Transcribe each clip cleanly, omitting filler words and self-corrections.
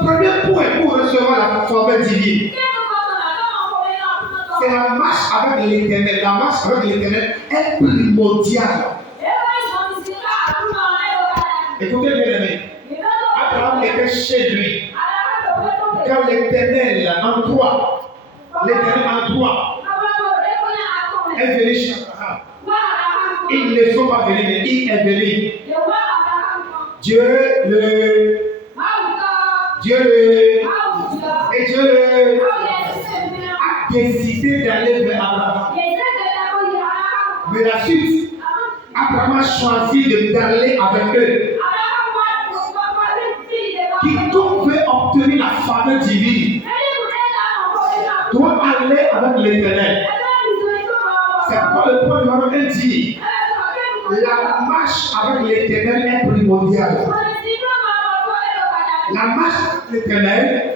Premier point pour recevoir la faveur divine, c'est la marche avec l'Éternel. La marche avec l'Éternel est primordiale. Écoutez bien aimé. Abraham était chez lui. Quand l'Éternel en toi, est venu chez Abraham. Ils ne sont pas venus, mais il est venu. Dieu a décidé d'aller vers Abraham. Mais la suite, Abraham a choisi d'aller avec eux. Quiconque veut obtenir la faveur divine doit aller avec l'Éternel. C'est pourquoi le point numéro 1 dit la marche avec l'Éternel est primordiale. La marche avec l'Éternel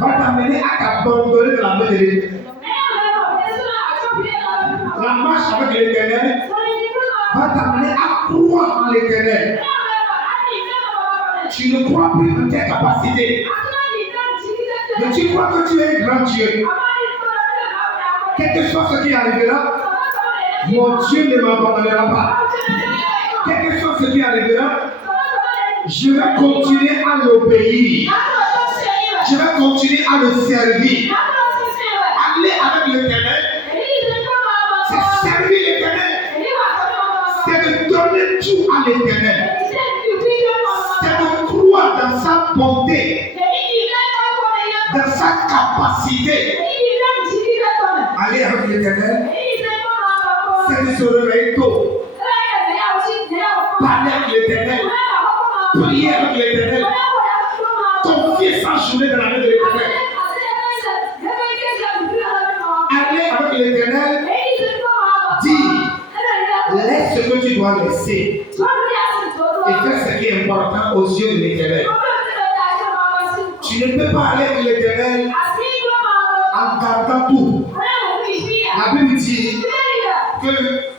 va t'amener à t'abandonner de la main de l'Éternel. La marche avec l'Éternel va t'amener à croire en l'Éternel. Tu ne crois plus en tes capacités, mais tu crois que tu es un grand Dieu. Quelque chose qui arrivera, mon Dieu ne m'abandonnera pas. Quelque chose qui arrivera, je vais continuer à l'obéir. Je vais continuer à le servir. Aller avec l'Éternel, c'est servir l'Éternel. C'est de donner tout à l'Éternel. C'est de croire dans sa bonté, dans sa capacité. Aller avec l'Éternel, c'est de se réveiller tôt. Parler avec l'Éternel, prier avec l'Éternel, confier sa journée dans la main de l'Éternel. Aller avec l'Éternel, dire, laisse ce que tu dois laisser et faire ce qui est important aux yeux de l'Éternel. Tu ne peux pas aller avec l'Éternel en gardant tout. La Bible dit que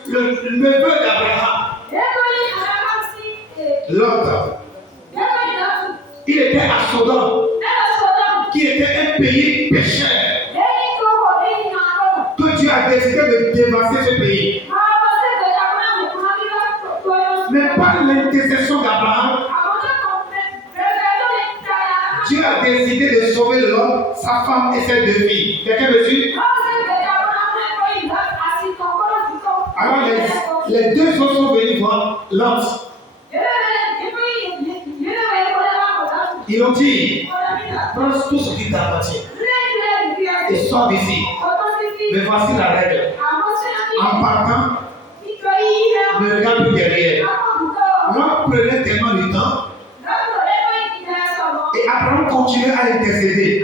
le neveu d'Abraham, Lot, il était à Sodome, qui était un pays pécheur, que Dieu a décidé de dévaster ce pays. Mais par l'intercession d'Abraham, Dieu a décidé de sauver l'homme, sa femme et ses 2 filles. Quelqu'un me suit? Alors les 2 autres sont venus voir Lot. Ils ont dit, prends tout ce qui t'appartient et sors d'ici. Mais voici la règle. En partant, ne regarde plus derrière. L'homme prenait tellement de temps et Abraham continuait à intercéder.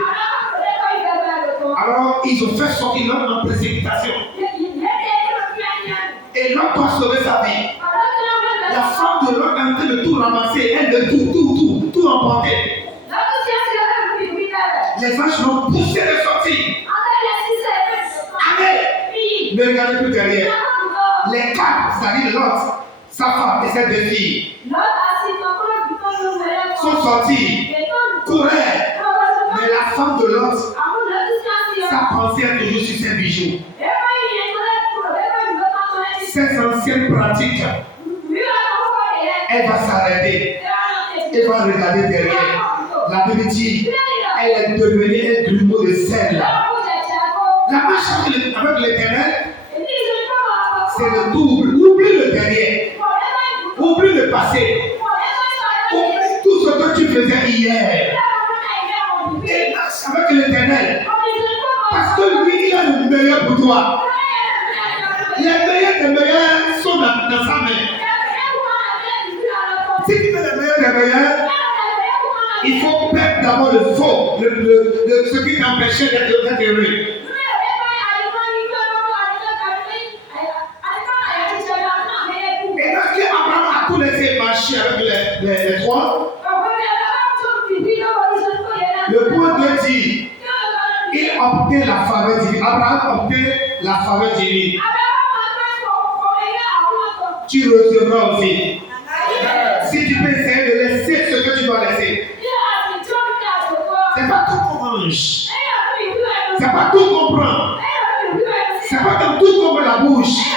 Alors ils ont fait sortir l'homme en précipitation. Et l'homme doit sauver sa vie. La femme de l'homme est en train de tout ramasser. Elle veut tout emporter. Les vaches l'ont poussé de sortir. Allez! Ne regardez plus derrière. Les 4, c'est-à-dire Lot, sa femme et ses 2 filles, sont sortis, couraient. Mais la femme de Lot, sa pensée est toujours sur ses bijoux. Ses anciennes pratiques, elle va s'arrêter. Elle va regarder derrière. La Bible dit, elle est devenue un grumeau de sel. La marche avec l'Éternel, c'est le double. Oublie le derrière. Oublie le passé. Oublie tout ce que tu faisais hier. Et marche avec l'Éternel. Parce que lui, il a le meilleur pour toi. Les meilleurs des meilleurs sont dans sa main. Si tu veux les meilleurs des meilleurs, il faut perdre d'abord le faux, ce qui t'empêchait d'être heureux. Et lorsque Abraham a tout laissé marcher avec les 3, le point 2 dit, il obtient la faveur divine. Abraham obtient la faveur divine. Tu recevras aussi. Si tu peux essayer de laisser ce que tu dois laisser, C'est pas tout qu'on mange. C'est pas tout qu'on prend. C'est pas comme tout qu'on met la bouche.